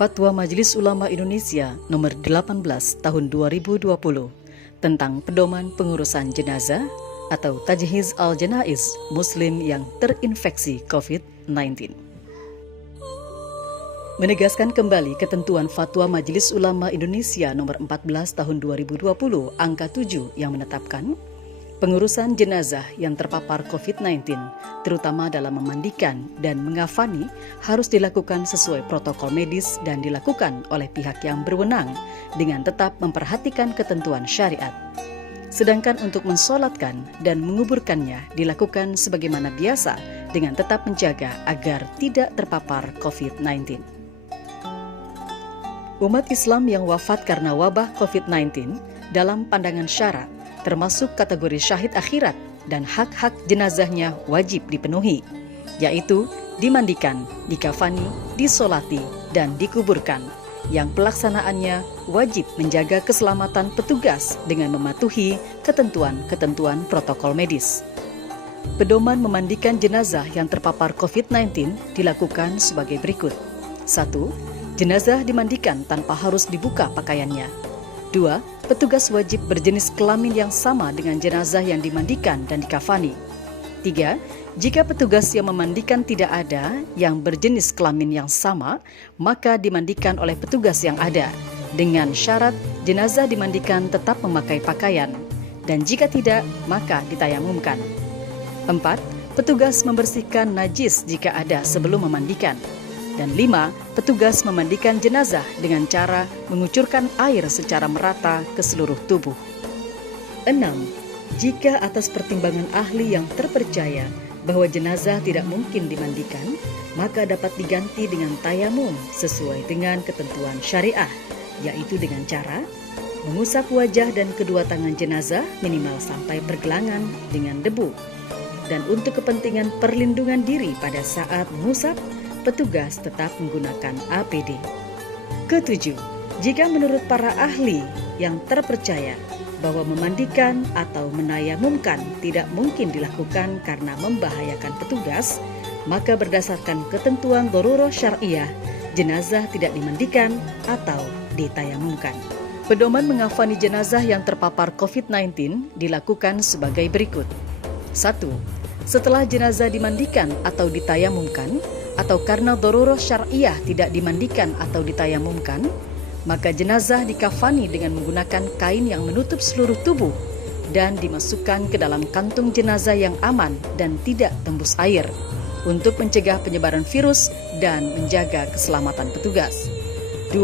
Fatwa Majelis Ulama Indonesia Nomor 18 Tahun 2020 tentang pedoman pengurusan jenazah atau Tajhiz al-Janaiz Muslim yang terinfeksi COVID-19. Menegaskan kembali ketentuan Fatwa Majelis Ulama Indonesia Nomor 14 Tahun 2020 Angka 7 yang menetapkan pengurusan jenazah yang terpapar COVID-19, terutama dalam memandikan dan mengafani, harus dilakukan sesuai protokol medis dan dilakukan oleh pihak yang berwenang dengan tetap memperhatikan ketentuan syariat. Sedangkan untuk mensolatkan dan menguburkannya dilakukan sebagaimana biasa dengan tetap menjaga agar tidak terpapar COVID-19. Umat Islam yang wafat karena wabah COVID-19 dalam pandangan syara termasuk kategori syahid akhirat dan hak-hak jenazahnya wajib dipenuhi, yaitu dimandikan, dikafani, disolati, dan dikuburkan, yang pelaksanaannya wajib menjaga keselamatan petugas dengan mematuhi ketentuan-ketentuan protokol medis. Pedoman memandikan jenazah yang terpapar COVID-19 dilakukan sebagai berikut. 1. Jenazah dimandikan tanpa harus dibuka pakaiannya. 2. Petugas wajib berjenis kelamin yang sama dengan jenazah yang dimandikan dan dikafani. 3. Jika petugas yang memandikan tidak ada yang berjenis kelamin yang sama, maka dimandikan oleh petugas yang ada, dengan syarat jenazah dimandikan tetap memakai pakaian, dan jika tidak, maka ditayamumkan. 4. Petugas membersihkan najis jika ada sebelum memandikan. Dan 5. Petugas memandikan jenazah dengan cara mengucurkan air secara merata ke seluruh tubuh. 6. Jika atas pertimbangan ahli yang terpercaya bahwa jenazah tidak mungkin dimandikan, maka dapat diganti dengan tayamum sesuai dengan ketentuan syariah, yaitu dengan cara mengusap wajah dan kedua tangan jenazah minimal sampai pergelangan dengan debu. Dan untuk kepentingan perlindungan diri pada saat mengusap, petugas tetap menggunakan APD. Ketujuh, jika menurut para ahli yang terpercaya bahwa memandikan atau menayamumkan tidak mungkin dilakukan karena membahayakan petugas, maka berdasarkan ketentuan darurah syariah, jenazah tidak dimandikan atau ditayamumkan. Pedoman mengafani jenazah yang terpapar COVID-19 dilakukan sebagai berikut. 1. Setelah jenazah dimandikan atau ditayamumkan, atau karena darurah syariah tidak dimandikan atau ditayamumkan, maka jenazah dikafani dengan menggunakan kain yang menutup seluruh tubuh dan dimasukkan ke dalam kantung jenazah yang aman dan tidak tembus air untuk mencegah penyebaran virus dan menjaga keselamatan petugas. 2.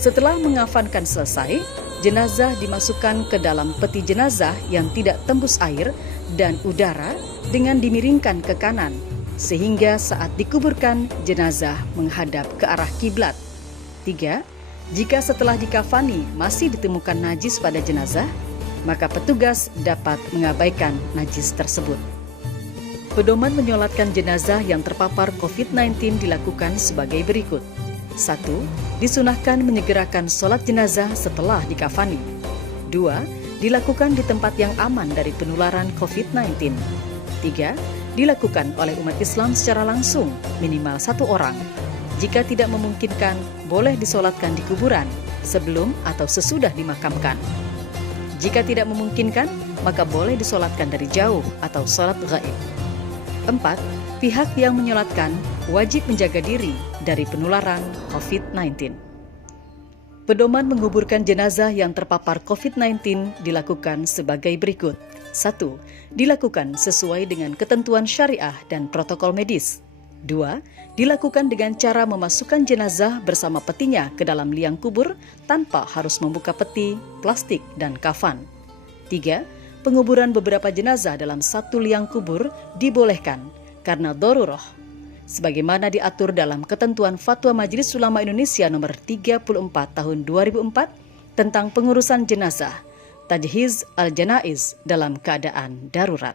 Setelah mengafankan selesai, jenazah dimasukkan ke dalam peti jenazah yang tidak tembus air dan udara dengan dimiringkan ke kanan, sehingga saat dikuburkan, jenazah menghadap ke arah kiblat. 3. Jika setelah dikafani masih ditemukan najis pada jenazah, maka petugas dapat mengabaikan najis tersebut. Pedoman menyolatkan jenazah yang terpapar COVID-19 dilakukan sebagai berikut. 1. Disunahkan menyegerakan sholat jenazah setelah dikafani. 2. Dilakukan di tempat yang aman dari penularan COVID-19. 3. Dilakukan oleh umat Islam secara langsung, minimal 1 orang. Jika tidak memungkinkan, boleh disolatkan di kuburan, sebelum atau sesudah dimakamkan. Jika tidak memungkinkan, maka boleh disolatkan dari jauh atau sholat gaib. 4. Pihak yang menyolatkan wajib menjaga diri dari penularan COVID-19. Pedoman menguburkan jenazah yang terpapar COVID-19 dilakukan sebagai berikut. 1. Dilakukan sesuai dengan ketentuan syariah dan protokol medis. 2. Dilakukan dengan cara memasukkan jenazah bersama petinya ke dalam liang kubur tanpa harus membuka peti, plastik, dan kafan. 3. Penguburan beberapa jenazah dalam satu liang kubur dibolehkan karena darurah, sebagaimana diatur dalam ketentuan Fatwa Majelis Ulama Indonesia Nomor 34 Tahun 2004 tentang pengurusan jenazah, Tajhiz al-Janaiz dalam keadaan darurat.